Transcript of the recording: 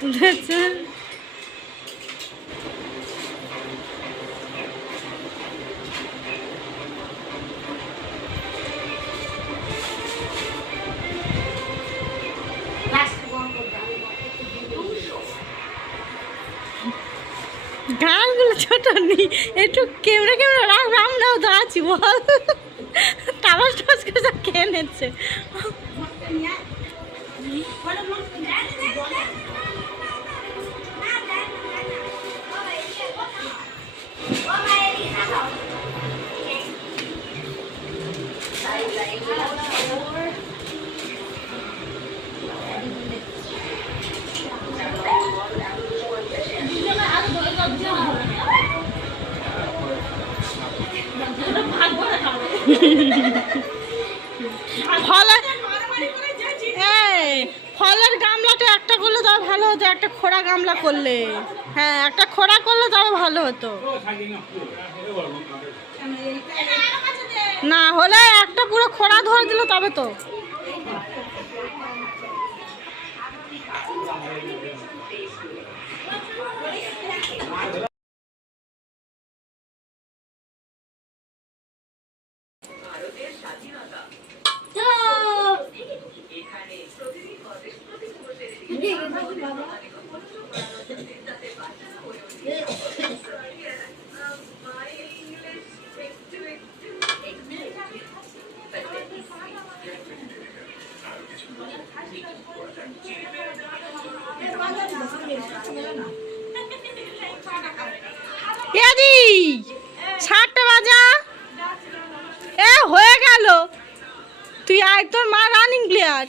তুলেছে। গানগুলো ছোট নেই, একটু ক্যামেরা রাখ, রামনাও তো আছি বল। টাবাস টাবাস করে সব খেয়ে নিচ্ছে। ফলের গামলাটা একটা করলে তবে ভালো হতো, একটা খোড়া গামলা করলে। হ্যাঁ, একটা খোড়া করলে তবে ভালো হতো। না হলে একটা পুরো খোড়া ধরে দিল তবে তো। ছাড়টা বাজা হয়ে গেল, তুই আয়, তোর মা রানিং প্লেয়ার।